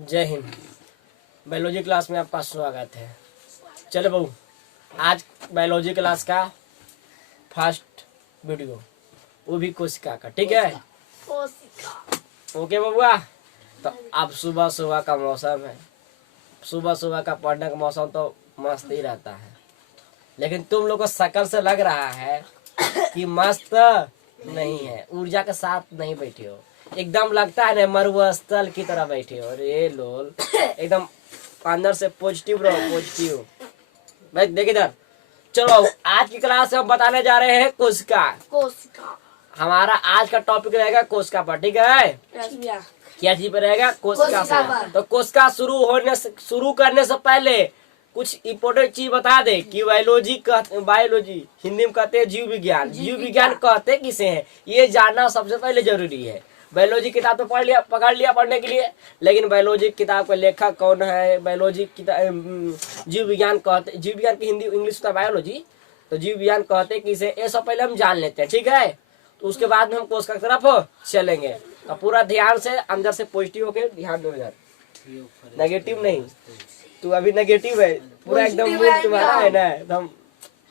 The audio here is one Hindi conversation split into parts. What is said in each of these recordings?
जय हिंद। बायोलॉजी क्लास में आपका स्वागत है। चलो बहू, आज बायोलॉजी क्लास का फर्स्ट वीडियो, वो भी कोशिका का, ठीक है? ओके बबुआ। तो अब सुबह सुबह का मौसम है, सुबह सुबह का पढ़ने का मौसम तो मस्त ही रहता है, लेकिन तुम लोग को शक्ल से लग रहा है कि मस्त नहीं है, ऊर्जा के साथ नहीं बैठे हो। एकदम लगता है ना मरुस्थल की तरह बैठे हो। अरे लोल, एकदम अंदर से पॉजिटिव रहो, पॉजिटिव। भाई देख इधर, चलो आज की क्लास में हम बताने जा रहे हैं कोशिका। हमारा आज का टॉपिक रहेगा कोशिका पर, ठीक है? क्या चीज पर रहेगा? कोशिका पर। तो कोशिका शुरू करने से पहले कुछ इम्पोर्टेंट चीज बता दे कि बायोलॉजी हिंदी में कहते हैं जीव विज्ञान। जीव विज्ञान कहते किसे हैं, ये जानना सबसे पहले जरूरी है। बायोलॉजी किताब तो पकड़ लिया पढ़ने के लिए, लेकिन बायोलॉजी किताब का लेखक कौन है, बायोलॉजी जीव विज्ञान कहते, जीव विज्ञान की हिंदी इंग्लिश का बायोलॉजी, तो जीव विज्ञान कहते किसे, ये सब पहले हम जान लेते हैं, ठीक है? तो उसके बाद में हम कोशिका की तरफ चलेंगे। तो पूरा ध्यान से अंदर से पॉजिटिव होके ध्यान दो, इधर नेगेटिव नहीं। तू अभी नेगेटिव है, पूरा एकदम मूड तुम्हारा है ना, एकदम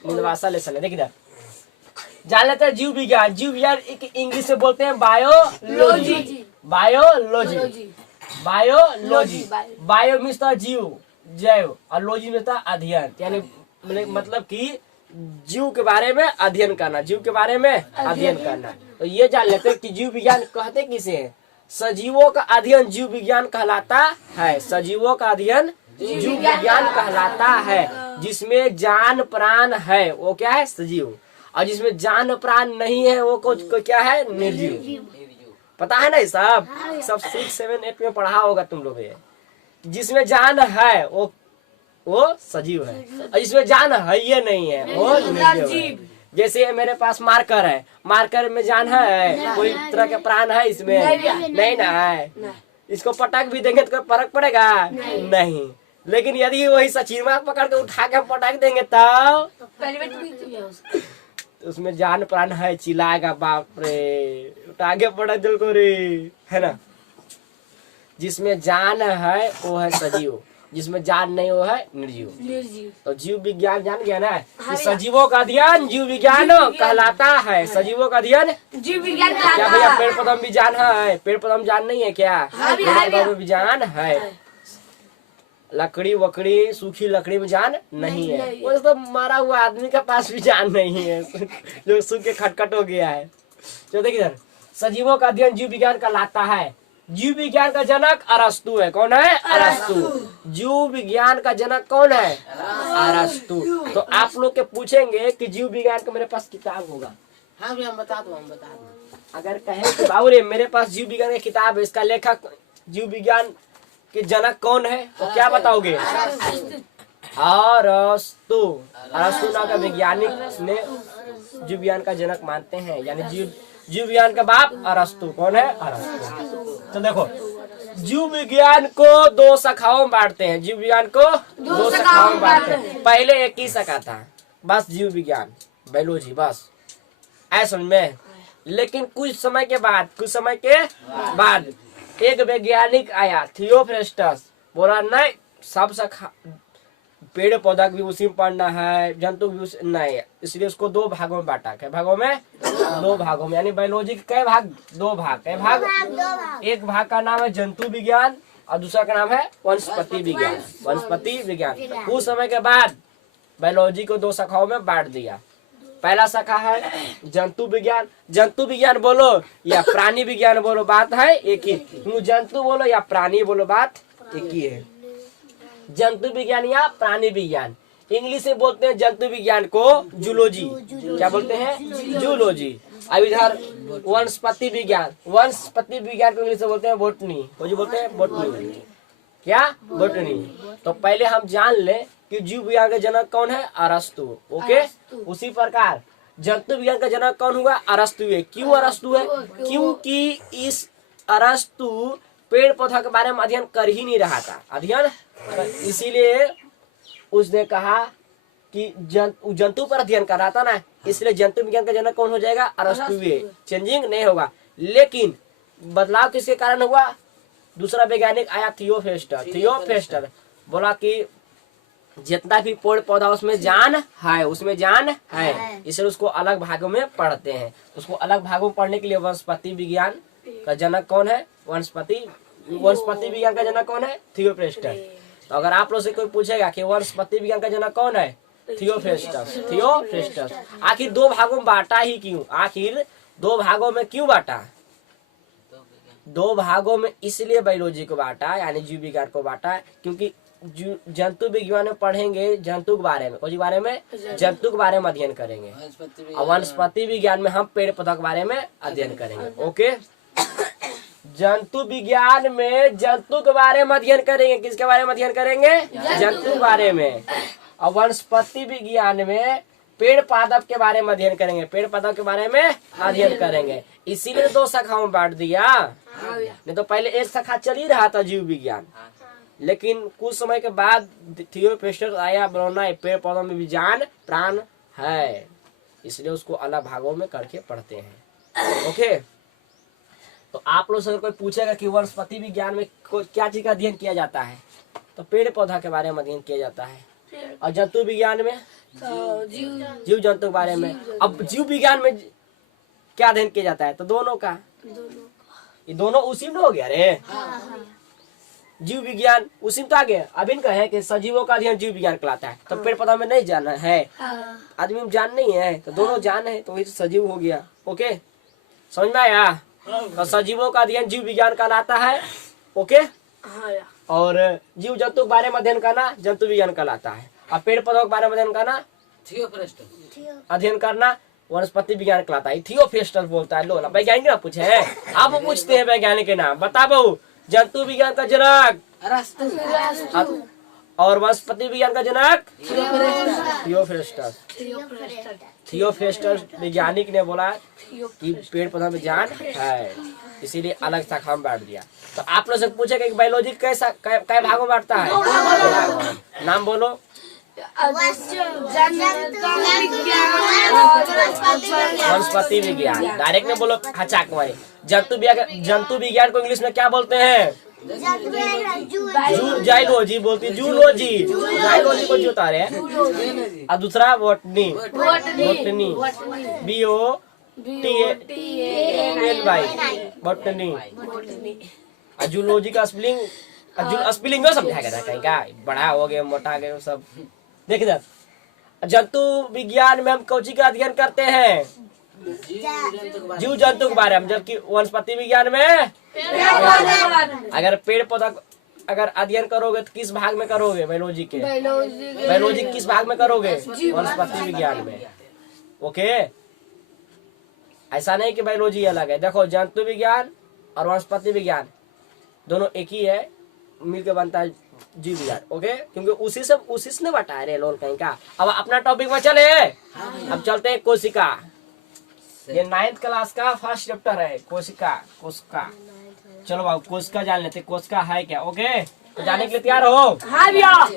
निर्वासा ले चले। देख इधर जान लेते हैं जीव विज्ञान। जीव विज्ञान एक इंग्लिश से बोलते हैं biology. Biology, biology, bio means जीव, जैव, और लॉजी मीन्स अध्ययन, यानी मतलब कि जीव के बारे में अध्ययन करना, जीव के बारे में अध्ययन करना। तो ये जान लेते हैं कि जीव विज्ञान कहते किसे हैं। सजीवों का अध्ययन जीव विज्ञान कहलाता है। सजीवों का अध्ययन जीव विज्ञान कहलाता है। जिसमें जान प्राण है वो क्या है? सजीव। और जिसमें जान प्राण नहीं है वो क्या है? निर्जीव। पता है ना ये सब 6, 7, 8 में पढ़ा होगा तुम लोग ये। जिसमें जान है वो सजीव है, और जिसमें जान है ये नहीं है वो निर्जीव है। जैसे मेरे पास मार्कर है, मार्कर में जान है, कोई तरह के प्राण है इसमें? नहीं ना है। इसको पटक भी देंगे तो फर्क पड़ेगा? नहीं। लेकिन यदि वही सचीमा पकड़ के उठा के पटक देंगे तब तो उसमें जान प्राण है, चिल्लाएगा बाप रे, उठा के पटक दिल को रे, है ना? जिसमें जान है वो है सजीव, जिसमें जान नहीं वो है निर्जीव। तो जीव विज्ञान जान गया ना कि सजीवों का अध्ययन जीव विज्ञान कहलाता है। सजीवों का अध्ययन जीव विज्ञान। क्या भैया पेड़ पौधों में भी जान है? पेड़ पौधों में जान नहीं है क्या? पेड़ पौधों में भी जान है। लकड़ी वकड़ी, सूखी लकड़ी में जान नहीं है। वो तो मारा हुआ आदमी के पास भी जान नहीं है जो सूख के खटखट हो गया है। तो देखिए इधर, सजीवों का अध्ययन जीव विज्ञान कहलाता है। जीव विज्ञान का जनक अरस्तु है। कौन है? अरस्तु। जीव विज्ञान का जनक कौन है? अरस्तु। तो आप लोग के पूछेंगे कि जीव विज्ञान का मेरे पास किताब होगा? हाँ भैया बता दो, हम बता दो। अगर कहे कि बाबू रे मेरे पास जीव विज्ञान की किताब है, इसका लेखक जीव विज्ञान के जनक कौन है, तो क्या बताओगे? अरस्तु। अरस्तु नाम का वैज्ञानिक ने जीव विज्ञान का जनक मानते हैं, यानी जीव विज्ञान का बाप अरस्तु। कौन है? अरस्तु। तो देखो, जीव विज्ञान को दो शाखाओं में बांटते हैं। जीव विज्ञान को दो शाखाओं में बांटते हैं। पहले एक ही शाखा था, बस जीव विज्ञान, बायोलॉजी, बस ऐसा में। लेकिन कुछ समय के बाद एक वैज्ञानिक आया, थियोफ्रेस्टस, बोला नहीं सब शाखा, पेड़ पौधा भी उसी में पढ़ना है, जंतु भी उसी नहीं, इसलिए उसको दो भागों में बांटा। क्या भागों में? दो भागों में। यानी बायोलॉजी के कई भाग? दो भाग। कई भाग? एक भाग का नाम है जंतु विज्ञान और दूसरा का नाम है वनस्पति विज्ञान। वनस्पति विज्ञान। कुछ समय के बाद बायोलॉजी को दो शाखाओं में बांट दिया। पहला शाखा है जंतु विज्ञान। जंतु विज्ञान बोलो या प्राणी विज्ञान बोलो, बात है एक ही। जंतु बोलो या प्राणी बोलो, बात एक ही है। जंतु विज्ञान या प्राणी विज्ञान। इंग्लिश में बोलते हैं जंतु विज्ञान को जूलॉजी। क्या बोलते हैं? जूलॉजी। अब इधर वनस्पति विज्ञान, वनस्पति विज्ञान को इंग्लिश में बोलते हैं बोटनी। बोलते हैं बोटनी। क्या? बोटनी। तो पहले हम जान ले कि जीव विज्ञान का जनक कौन है? अरस्तु। ओके। उसी प्रकार जंतु विज्ञान का जनक कौन हुआ? अरस्तु है। क्यों अरस्तु है? क्योंकि इस अरस्तु पेड़ पौधा के बारे में अध्ययन कर ही नहीं रहा था, अध्ययन, इसीलिए उसने कहा कि जंतु पर अध्ययन कर रहा था ना, इसलिए जंतु विज्ञान का जनक कौन हो जाएगा? अरस्तु। चेंजिंग नहीं होगा। लेकिन बदलाव किसके कारण हुआ? दूसरा वैज्ञानिक आया थियोफेस्टर बोला कि जितना भी पेड़ पौधा उसमें जान है, इसलिए उसको अलग भागों में पढ़ते हैं। उसको अलग भागों में पढ़ने के लिए वनस्पति विज्ञान का जनक कौन है? वनस्पति विज्ञान का जनक कौन है? थियोफेस्टर। तो अगर आप लोग से कोई पूछेगा कि वनस्पति विज्ञान का जनक कौन है? थियोफेस्टर। आखिर दो भागों में बांटा ही क्यों? आखिर दो भागों में क्यों बांटा? दो भागों में इसलिए बायोलॉजी को बांटा, यानी जीव विज्ञान को बांटा, क्योंकि जंतु विज्ञान में पढ़ेंगे जंतु के बारे में, कौन बारे में? जंतु के बारे में अध्ययन करेंगे। और वनस्पति विज्ञान में हम पेड़ पौधा के बारे में अध्ययन करेंगे। ओके, जंतु विज्ञान में जंतु के बारे में अध्ययन करेंगे। किसके बारे में अध्ययन करेंगे? जंतु के बारे में। और वनस्पति विज्ञान में पेड़ पादप के बारे में अध्ययन करेंगे। पेड़ पादप के बारे में अध्ययन करेंगे। इसीलिए दो शाखाओं में बांट दिया, नहीं तो पहले एक शाखा चल ही रहा था जीव विज्ञान, लेकिन कुछ समय के बाद थियोफेस्टर आया, बोलना पेड़ पौधों में भी जान प्राण है, इसलिए उसको अलग भागों में करके पढ़ते हैं। ओके, तो आप लोग से कोई पूछेगा कि वनस्पति विज्ञान में क्या चीज का अध्ययन किया जाता है, तो पेड़ पौधा के बारे में अध्ययन किया जाता है। और जंतु विज्ञान में जीव जंतु के बारे में। अब जीव विज्ञान में क्या अध्ययन किया जाता है? तो दोनों का, ये दोनों उसी में हो गया रे। जीव विज्ञान उसी में तो आ गया। अब इनका है कि सजीवों का अध्ययन जीव विज्ञान कहलाता है, तो पेड़ पौधा में नहीं जाना है, आदमी में जान नहीं है, तो दोनों जान है, तो वही सजीव हो गया। ओके, समझ में आया? तो सजीवों का अध्ययन जीव विज्ञान कहलाता है। ओके, और जीव जंतु के बारे में अध्ययन करना जंतु विज्ञान कहलाता है। और पेड़ पौधों के बारे में अध्ययन करना अध्ययन करना वनस्पति विज्ञान कहलाता है। थियोफेस्टर बोलता है। लो वैज्ञानिक ना पूछे हैं, आप पूछते हैं वैज्ञानिक के नाम बता बहु। जंतु विज्ञान का जनक और वनस्पति विज्ञान का जनक थियोफेस्टर वैज्ञानिक ने बोला कि पेड़ पौधा में जान है, इसीलिए अलग शाखा में बांट दिया। तो आप लोग से पूछेगा कि बायोलॉजी कैसा कै भागों में बांटता है? नाम बोलो। वनस्पति विज्ञान, डायरेक्ट में बोलो खचा कुमारी। जंतु विज्ञान को इंग्लिश में क्या बोलते हैं? जाइलोजी बोलती, जूलॉजी, जाइलोजी को जो उतारे हैं। और दूसरा बॉटनी, बॉटनी। जूलॉजी का स्पेलिंग समझाया था कहीं का, बड़ा हो गया मोटा गया सब। देखिए जंतु विज्ञान में हम कौची का अध्ययन करते हैं? जीव जंतु के बारे में, जबकि वनस्पति विज्ञान में अगर पेड़ पौधा अगर अध्ययन करोगे तो किस भाग में करोगे? बायोलॉजी के। बायोलॉजी किस भाग में करोगे? वनस्पति विज्ञान में। ओके, ऐसा नहीं कि बायोलॉजी अलग है। देखो जंतु विज्ञान और वनस्पति विज्ञान दोनों एक ही है, मिलकर बनता है जीव विज्ञान। ओके, क्योंकि उसी से बटा रहे लोग कहीं का। अब अपना टॉपिक में चले, अब चलते हैं कोशिका। ये 9th क्लास का फर्स्ट चैप्टर है, कोशिका। चलो बाबू कोशिका जान लेते, कोशिका है क्या। ओके, तो जाने के लिए तैयार हो? हाँ भैया।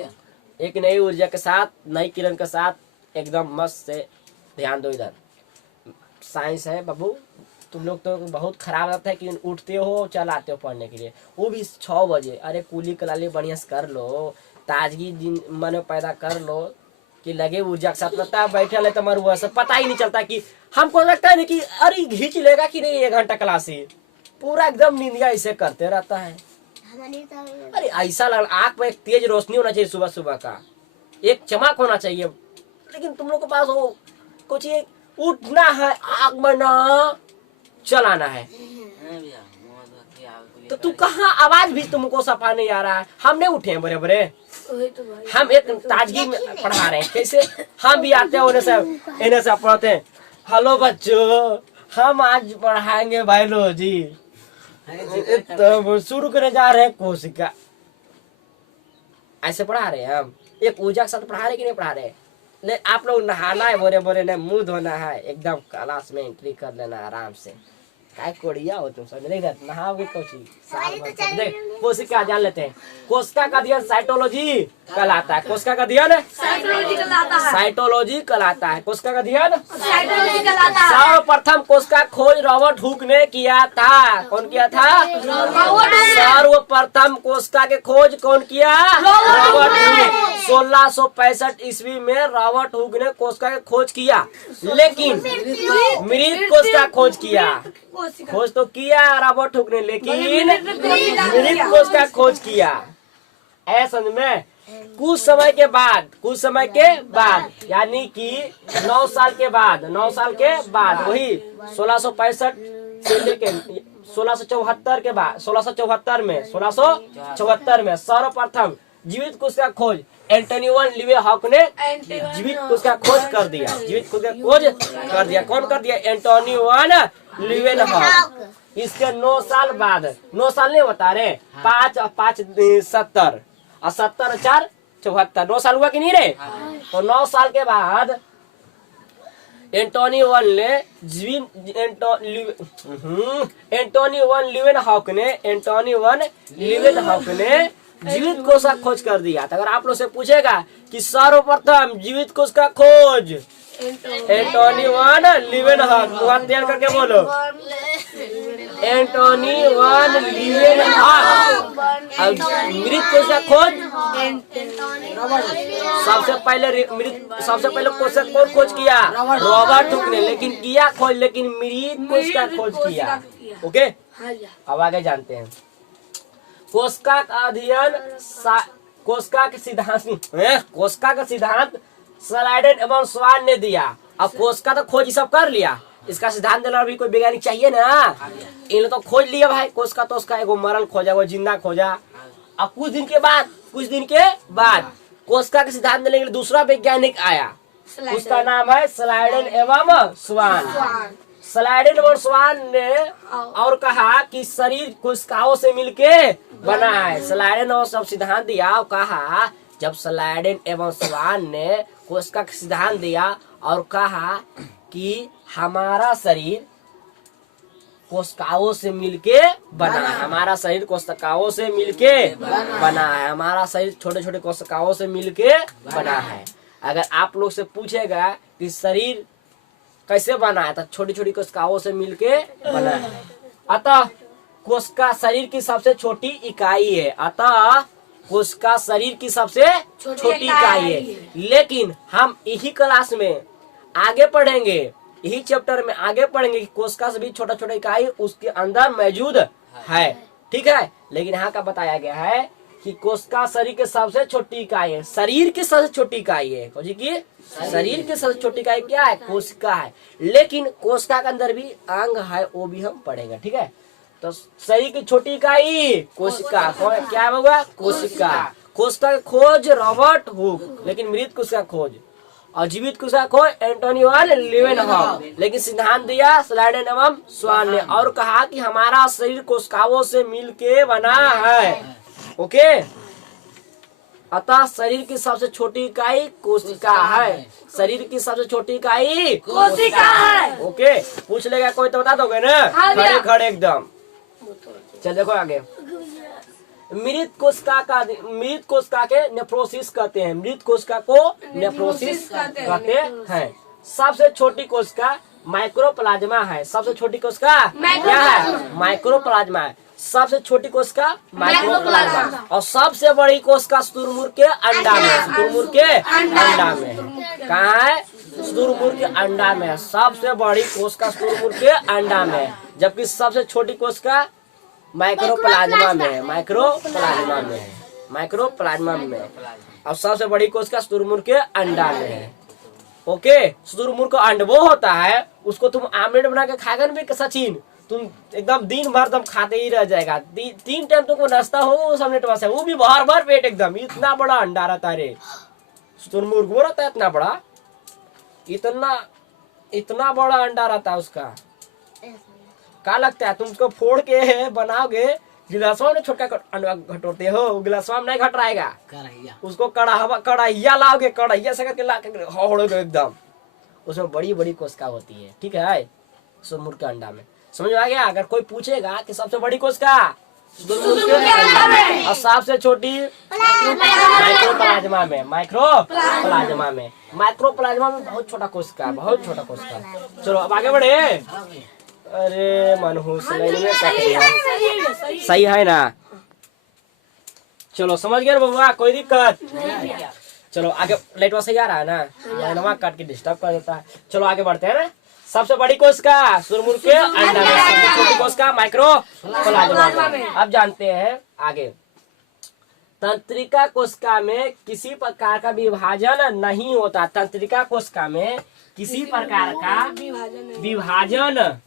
एक नई ऊर्जा के साथ, नई किरण के साथ एकदम मस्त से ध्यान दो। इधर साइंस है बाबू, तुम लोग तो बहुत खराब लगता है कि उठते हो चल आते हो पढ़ने के लिए, वो भी 6 बजे। अरे कुली कलाली बढ़िया से कर लो, ताजगी दिन मन में पैदा कर लो कि लगे ऊर्जा के साथ। लगता है बैठे ले तुम्हारे हुआ सब पता ही नहीं चलता कि हमको लगता है नहीं कि अरे घींच लेगा कि नहीं 1 घंटा क्लास ही पूरा एकदम नींदिया ऐसे करते रहता है। अरे ऐसा लग आँख में एक तेज रोशनी होना चाहिए, सुबह सुबह का एक चमक होना चाहिए। लेकिन तुम लोग के पास वो कुछ उठना है, आग में ना चलाना है, तो तू कहाँ आवाज भी तुमको सफा नहीं आ रहा है। हम नहीं उठे हैं बड़े बड़े, हम एक ताजगी में पढ़ा रहे हैं। कैसे हम भी आते हैं इन्हें से पढ़ते हैं। हेलो बच्चों, हम आज पढ़ाएंगे बायोलॉजी, तो शुरू करने जा रहे हैं कोशिका। ऐसे पढ़ा रहे हैं हम, एक ऊर्जा के साथ पढ़ा रहे कि नहीं पढ़ा रहे? ले आप लोग नहाना है, बोरे बोरे ने मुंह धोना है, एकदम क्लास में एंट्री कर लेना आराम से। काय कोड़िया हो तुम सब, नहाओगे तो देख। कोशिका जान लेते हैं। कोशिका का अध्ययन साइटोलॉजी कहलाता है। कोशिका का अध्ययन साइटोलॉजी कहलाता है। कोशिका का अध्ययन सर्वप्रथम कोशिका खोज रॉबर्ट हुक ने किया था। कौन किया था? सर्वप्रथम सर्वप्रथम कोशिका के खोज कौन किया? Robert Hooke. 1665 ईस्वी में रॉबर्ट हुक ने कोशिका की खोज किया, लेकिन मृत कोशिका खोज किया। खोज तो किया रॉबर्ट हुक ने, लेकिन मृत कोशिका खोज किया। ऐसा समझ में? कुछ समय के बाद यानी कि 9 साल के बाद वही 1665 से लेके 1674 के बाद 1674 में सर्वप्रथम जीवित कोशिका खोज एंटोनी वन लीवेनहॉक ने जीवित कोशिका खोज कर दिया। कौन कर दिया? Antonie van Leeuwenhoek. इसके 9 साल बाद, 9 साल नहीं बता रहे, 5 और 5 70 और 70 और 4 74, 9 साल हुआ कि नहीं रे? तो 9 साल के बाद एंटोनी वन लीवेनहॉक ने जीवित कोशिका खोज कर दिया। तो अगर आप लोग से पूछेगा कि सर्वप्रथम जीवित कोशिका खोज एंटोनी वन लीवेनहॉक, तो तैयार करके बोलो, एंटोनी वन लीवेनहॉक। मृत कोशिका खोज सबसे पहले कोशिका कौन खोज किया? रॉबर्ट हुक ने। लेकिन किया खोज, लेकिन मृत कोशिका खोज किया। ओके, अब आगे जानते हैं कोशिका का अध्ययन। कोशिका का सिद्धांत स्लाइडेन एवं स्वान ने दिया। अब कोशिका तो खोज सब कर लिया, इसका सिद्धांत देना भी कोई वैज्ञानिक चाहिए ना। इन तो खोज लिया भाई कोशिका, तो उसका एगो मरल खोजा, एगो जिंदा खोजा। अब कुछ दिन के बाद कोशिका का सिद्धांत देने के लिए दूसरा वैज्ञानिक आया, उसका नाम है स्लाइडेन एवं स्वान। स्लाइडेन एवं स्वान ने और कहा कि शरीर कोशिकाओं से मिलके बना है। स्लाइडेन और सब सिद्धांत दिया और कहा, जब स्लाइडेन एवं स्वान ने कोशिका का सिद्धांत दिया और कहा कि हमारा शरीर कोशिकाओं से मिलके बना है, हमारा शरीर कोशिकाओं से मिलके बना है, हमारा शरीर छोटे छोटे कोशिकाओं से मिलके बना है। अगर आप लोग से पूछेगा कि शरीर कैसे बना है, तो छोटी छोटी कोशिकाओं से मिलके बना है। अतः कोशिका शरीर की सबसे छोटी इकाई है। कोशिका शरीर की सबसे छोटी इकाई है। लेकिन हम यही क्लास में आगे पढ़ेंगे, यही चैप्टर में आगे पढ़ेंगे कि कोशिका से भी छोटा छोटा इकाई उसके अंदर मौजूद है। ठीक है, लेकिन यहाँ का बताया गया है कि कोशिका शरीर की सबसे छोटी इकाई है। शरीर की सबसे छोटी इकाई है शरीर की सबसे छोटी इकाई क्या है? कोशिका है। लेकिन कोशिका के अंदर भी अंग है, वो भी हम पढ़ेंगे। ठीक है, तो शरीर की छोटी इकाई कोशिका क्या होगा? कोशिका। कोशिका की खोज रॉबर्ट हुक, लेकिन मृत कोशिका खोज और जीवित कोशिका खोज एंटोनी वन लीवेनहॉक। लेकिन सिद्धांत दिया स्लाइडेन एवं स्वान ने और कहा कि हमारा शरीर कोशिकाओं से मिलके बना है। ओके, अतः शरीर की सबसे छोटी इकाई कोशिका है। शरीर की सबसे छोटी इकाई कोशिका है। ओके, पूछ लेगा कोई तो बता दोगे ना? खड़े खड़े एकदम। चल देखो आगे, मृत कोशिका के नेफ्रोसिस कहते हैं। मृत कोशिका को नेफ्रोसिस कहते हैं। सबसे छोटी कोशिका माइक्रोप्लाज्मा है। सबसे छोटी कोशिका क्या है? माइक्रोप्लाज्मा है। सबसे छोटी कोशिका माइक्रोप्लाज्मा। और सबसे बड़ी कोशिका शुतुरमुर्ग के अंडा में। शुतुरमुर्ग के अंडा में कहाँ है? शुतुरमुर्ग के अंडा में। सबसे बड़ी कोशिका शुतुरमुर्ग के अंडा में, जबकि सबसे छोटी कोशिका माइक्रोप्लाज्मा में। माइक्रोप्लाज्मा में और सबसे बड़ी कोशिका शुतुरमुर्ग के अंडा में है। ओके, शुतुरमुर्ग का अंड वो होता है, उसको तुम आमलेट बना के खाएगा ना सचिन, तुम एकदम दिन भर तुम खाते ही रह जाएगा। 3 टाइम तुमको नाश्ता हो उस आमलेट में से, वो भी भर भर पेट एकदम। इतना बड़ा अंडा रहता है रे शुतुरमुर्ग, वो रहता है इतना बड़ा, इतना बड़ा अंडा रहता है उसका। क्या लगता है तुम उसको फोड़ के बनाओगे, गिलासवा में छोटा अंडा घटोरते हो, गिलासवा में नहीं घटराएगा, उसको कढ़ाइया लाओगे, कढ़ाइया से करके ला के एकदम, उसमें बड़ी बड़ी कोशिका होती है। ठीक है, शुतुरमुर्ग के अंडा में। समझ में आ गया? अगर कोई पूछेगा कि सबसे बड़ी कोशिका और सबसे छोटी माइक्रोप्लाज्मा में। माइक्रोप्लाज्मा में बहुत छोटा कोशिका, बहुत छोटा कोशिका। चलो अब आगे बढ़े। अरे मनहूस सही है ना? चलो समझ गए बबुआ, कोई दिक्कत? चलो आगे, लाइट सही आ रहा है ना? लाइनवा काट के डिस्टर्ब कर देता है। चलो आगे बढ़ते हैं ना। सबसे बड़ी कोशिका सुरमुर के अंडा में, सबसे छोटी कोशिका माइक्रो प्लाज्मा में। अब जानते हैं आगे। तंत्रिका कोशिका में किसी प्रकार का विभाजन नहीं होता। तंत्रिका कोशिका में किसी प्रकार का विभाजन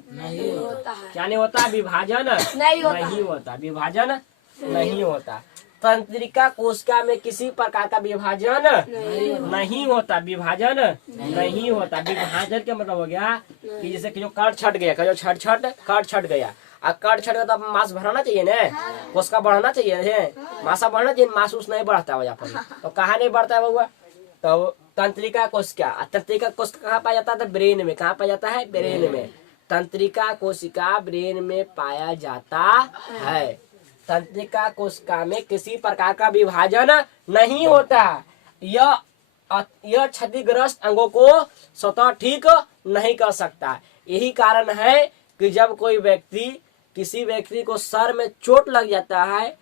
क्या नहीं होता? विभाजन नहीं होता। विभाजन नहीं होता। तंत्रिका कोशिका में किसी प्रकार का विभाजन नहीं होता। विभाजन नहीं होता। विभाजन का मतलब हो गया कि जैसे कि जो कट छट गया, जो कट छट गया, और कट छट गया तो मांस बढ़ाना चाहिए ना, कोशिका बढ़ाना चाहिए, मासा बढ़ना चाहिए। मांस उस नहीं बढ़ता है वहाँ पर, तो कहाँ नहीं बढ़ता है बउआ? तो तंत्रिका कोशिका। तंत्रिका कोशिका कहाँ पाया जाता है? ब्रेन में। कहाँ पाया जाता है? ब्रेन में। तंत्रिका कोशिका ब्रेन में पाया जाता है। तंत्रिका कोशिका में किसी प्रकार का विभाजन नहीं होता। यह क्षतिग्रस्त अंगों को स्वतः ठीक नहीं कर सकता। यही कारण है कि जब कोई व्यक्ति, किसी व्यक्ति को सर में चोट लग जाता है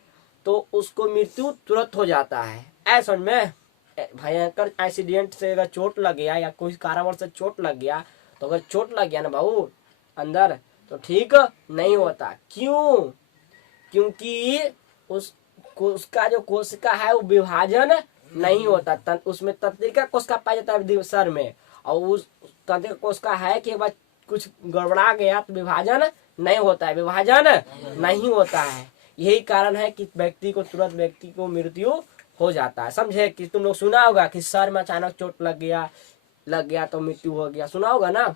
तो उसको मृत्यु तुरंत हो जाता है। ऐसा में भयंकर एक्सीडेंट से अगर चोट लग गया या कोई कारणवश से चोट लग गया, तो अगर चोट लग गया ना भाऊ अंदर, तो ठीक नहीं होता। क्यों? क्योंकि उसका जो कोशिका है वो विभाजन नहीं होता। उसमें तंत्रिका कोशिका पाया जाता है सर में, और उस तंत्रिका कोशिका है कि बात कुछ गड़बड़ा गया तो विभाजन नहीं होता है। विभाजन नहीं होता है। यही कारण है कि व्यक्ति को मृत्यु हो जाता है। समझे? कि तुम लोग सुना होगा कि सर में अचानक चोट लग गया तो मृत्यु हो गया, सुना होगा ना?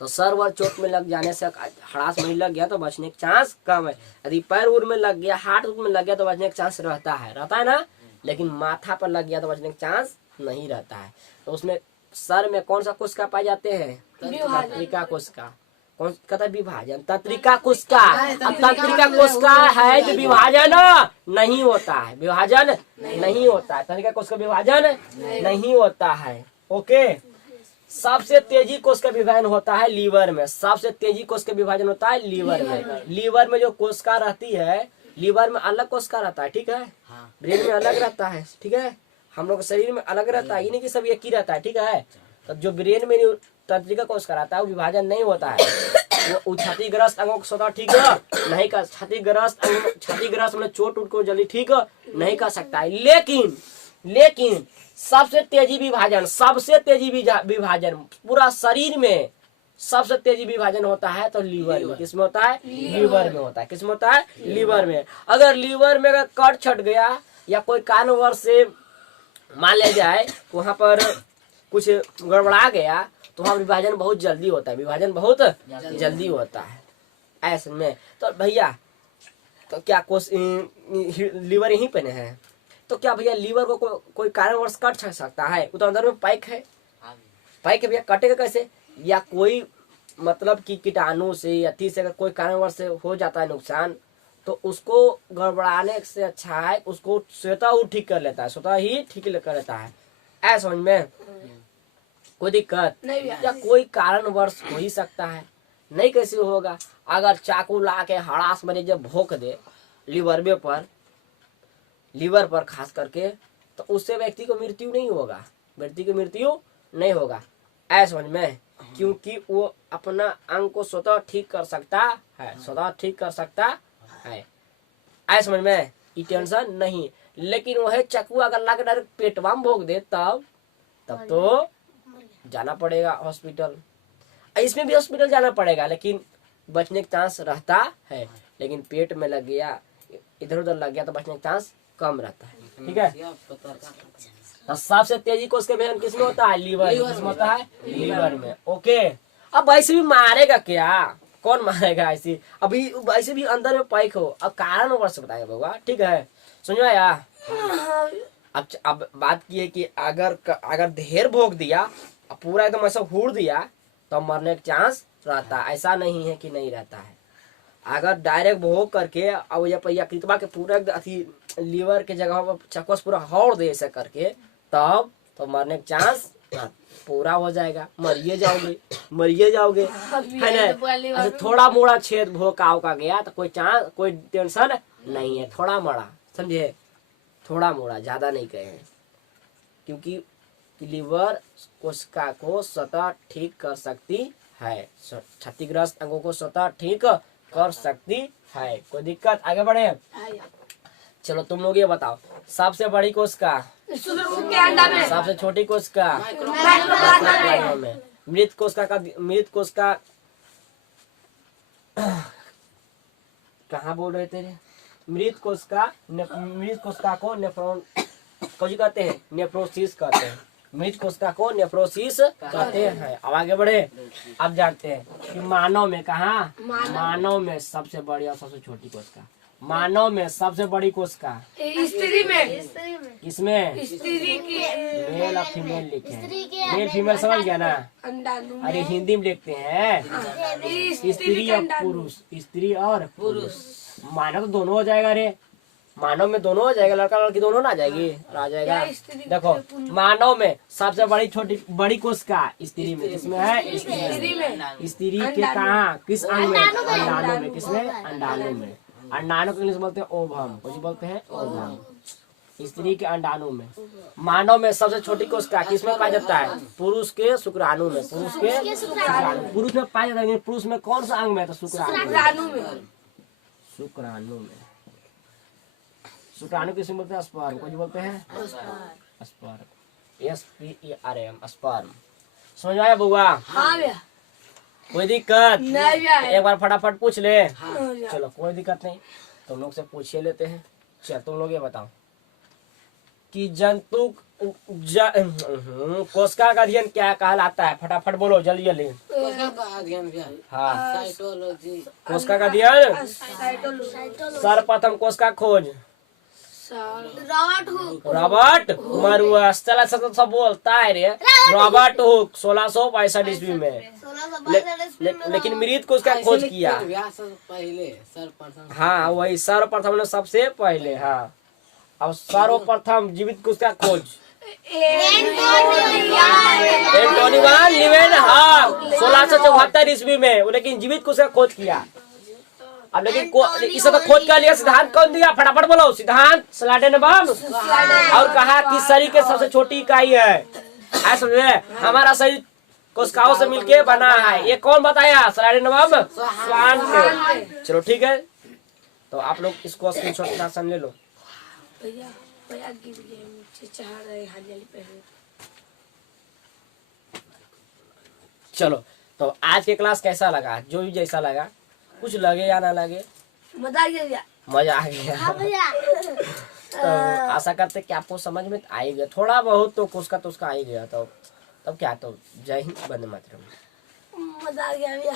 तो सर व चोट में लग जाने से, हड़ास में लग गया तो बचने का चांस कम है। यदि पैर उर में लग गया, हाथ में लग गया तो बचने का चांस रहता है ना। लेकिन माथा पर लग गया तो बचने का चांस नहीं रहता है। तो उसमें सर में कौन सा कोशिका पाए जाते हैं? तंत्रिका कोशिका। कौन कहता है? विभाजन। तंत्रिका कोशिका। अब तंत्रिका कोशिका है जो विभाजन नहीं होता है। विभाजन नहीं होता है। तंत्रिका कोशिका विभाजन नहीं होता है। ओके। सबसे तेजी कोशिका विभाजन होता है लीवर में। सबसे तेजी कोशिका विभाजन होता है लीवर में। लीवर में जो कोशिका रहती है, लीवर में अलग कोशिका रहता है, ठीक है? ब्रेन में अलग रहता है, ठीक है? हम लोग शरीर में अलग रहता है, ये नहीं कि सब एक ही रहता है, ठीक है? तो जो ब्रेन में तंत्रिका कोशिका रहता है वो विभाजन नहीं होता है। वो क्षतिग्रस्त अंगों को स्वतः ठीक नहीं कर, क्षतिग्रस्त मतलब चोट को जल्दी ठीक नहीं कर सकता है। लेकिन सबसे तेजी विभाजन पूरा शरीर में सबसे तेजी विभाजन होता है तो लीवर में। किसमें होता है? लीवर में होता है। किसमें होता है? लीवर में। अगर लीवर में अगर कट छट गया या कोई कारणवश से मान लिया जाए वहां पर कुछ गड़बड़ा गया तो वहाँ विभाजन बहुत जल्दी होता है। विभाजन बहुत जल्दी होता है। ऐसे में तो भैया, तो क्या लीवर यहीं पे है, तो क्या भैया लीवर को कोई कारणवश कट सकता है? वो तो अंदर में पाइक है, भैया कटेगा कैसे? या कोई मतलब कि कीटाणु से अति से अगर कोई कारणवश से हो जाता है नुकसान, तो उसको गड़बड़ाने से अच्छा है उसको स्वतः ही ठीक कर लेता है। ऐसा समझ में? कोई दिक्कत नहीं? या कोई कारणवश हो ही सकता है, नहीं कैसे होगा? अगर चाकू ला के हड़ास मरीज जब भोंक दे लीवर पर खास करके, तो उससे व्यक्ति को मृत्यु नहीं होगा। ऐसा समझ में? क्योंकि वो अपना अंग को स्वतः ठीक कर सकता है। ऐसा समझ में? ये टेंशन नहीं। लेकिन वह चक्कू अगर ला के डायरेक्ट पेटवा में भोंक दे तब तो जाना पड़ेगा हॉस्पिटल। इसमें भी हॉस्पिटल जाना पड़ेगा, लेकिन बचने का चांस रहता है। लेकिन पेट में लग गया, इधर उधर लग गया तो बचने का चांस कम रहता है, ठीक है? तो सबसे तेजी को उसके विभाजन किसमें होता है? लीवर में। ओके। अब वैसे भी मारेगा क्या? कौन मारेगा? अभी वैसे भी अंदर में पाइक हो। अब कारण वर्ष बताएगा बाबा, ठीक है? समझ आया? अब बात की है कि अगर ढेर भोग दिया, पूरा एकदम ऐसा हुड़ दिया, तो मरने का चांस रहता है। ऐसा नहीं है कि नहीं रहता है। अगर डायरेक्ट भोग करके अब या कृतवा के पूरा लीवर के जगह पर चक्कस पूरा हौड़ दे ऐसा करके, तब तो मरने का चांस पूरा हो जाएगा। मरिए जाओगे है ना? थोड़ा मोड़ा छेद भोग का गया तो कोई टेंशन नहीं है, थोड़ा मोड़ा, समझे? थोड़ा मोड़ा, ज्यादा नहीं कहे हैं, क्योंकि लीवर कोशिका को स्वतः ठीक कर सकती है, क्षतिग्रस्त अंगों को स्वतः ठीक कर सकती है। कोई दिक्कत? आगे बढ़े। चलो तुम लोग ये बताओ, सबसे बड़ी कोशिका, सबसे छोटी कोशिका, में मृत कोशिका कहाँ बोल रहे थे? मृत कोशिका को नेफ्रॉन कुछ कहते हैं, नेफ्रोसिस कहते हैं। मृत कोशिका को नेफ्रोसिस कहते हैं। अब आगे बढ़े। अब जानते हैं कि मानव में कहाँ, मानव में सबसे बड़ी और सबसे छोटी कोशिका, मानव में सबसे बड़ी कोशिका स्त्री में, किसमें? स्त्री की मेल और फीमेल लिखे, मेल फीमेल समझ गया ना? अंडाणु अरे हिंदी में लिखते हैं स्त्री और पुरुष, स्त्री और पुरुष। मानव तो दोनों हो जाएगा रे, मानव में दोनों हो जाएगा, लड़का लड़की दोनों ना आ जाएगी, आ जाएगा। देखो मानव में सबसे बड़ी कोशिका स्त्री में, किसमें है? स्त्री में। स्त्री के कहाँ, किस अंग में? अंडाणु में। किसमें? अंडाणु में। अंडाणु को इंग्लिश बोलते हैं ओवम, कुछ बोलते हैं ओवम, स्त्री के अंडाणु में। मानव में सबसे छोटी कोशिका किसमें पाया जाता है? पुरुष के शुक्राणु में, पुरुष के शुक्राणु, पुरुष में पाया जाता है। पुरुष में कौन सा अंग में? तो शुक्राणु में, शुक्राणु में। शुक्राणु किसमें बोलते हैं? स्पर्म, कुछ बोलते हैं स्पर्म, SPERM, स्पर्म। समझ आया बुआ? हाँ भैया। कोई दिक्कत? नहीं भैया। एक बार फटाफट पूछ ले। हाँ। चलो कोई दिक्कत नहीं, तुम लोग से पूछ ही लेते हैं। चल तुम लोग ये बताओ कि जंतु कोशिका का अध्ययन क्या कहलाता है? फटाफट बोलो, जल्दी जल्दी। कोशिका का अध्ययन क्या? हाँ, साइटोलॉजी। कोशिका का अध्ययन। साइटोलॉजी। सर्वप्रथम कोशिका खोज रॉबर्ट मरुअस। चला सब बोलता है रे, रॉबर्ट हुक 1665 ईस्वी में। लेकिन मृत को उसका खोज किया। पहले सर्वप्रथम, हाँ वही सर्वप्रथम ने सबसे पहले। हाँ, अब सर्वप्रथम जीवित को उसका खोज एंटोनी वान लीवेनहॉक 1674 ईस्वी में, लेकिन जीवित को उसका खोज किया। अब लेकिन इसे तो खोज कर लिया, सिद्धांत कौन दिया? फटाफट बोलो। सिद्धांत स्लाइडेनबर्ग। और कहा कि शरीर के सबसे छोटी इकाई है, ऐसा समझे, हमारा शरीर कोशिकाओं से मिलके बना है। ये कौन बताया? स्लाइडेनबर्ग स्वान ने। चलो ठीक है, तो आप लोग इसको स्क्रीनशॉट ले लो। चलो तो आज के क्लास कैसा लगा? जो भी जैसा लगा, कुछ लगे या ना लगे, मजा आ गया। मजा आ गया। तो आशा करते कि आपको समझ में आई गया, थोड़ा बहुत तो उसका आ ही गया। तो तब क्या, तो जय हिंद, वंदे मातरम। मजा आ गया भैया।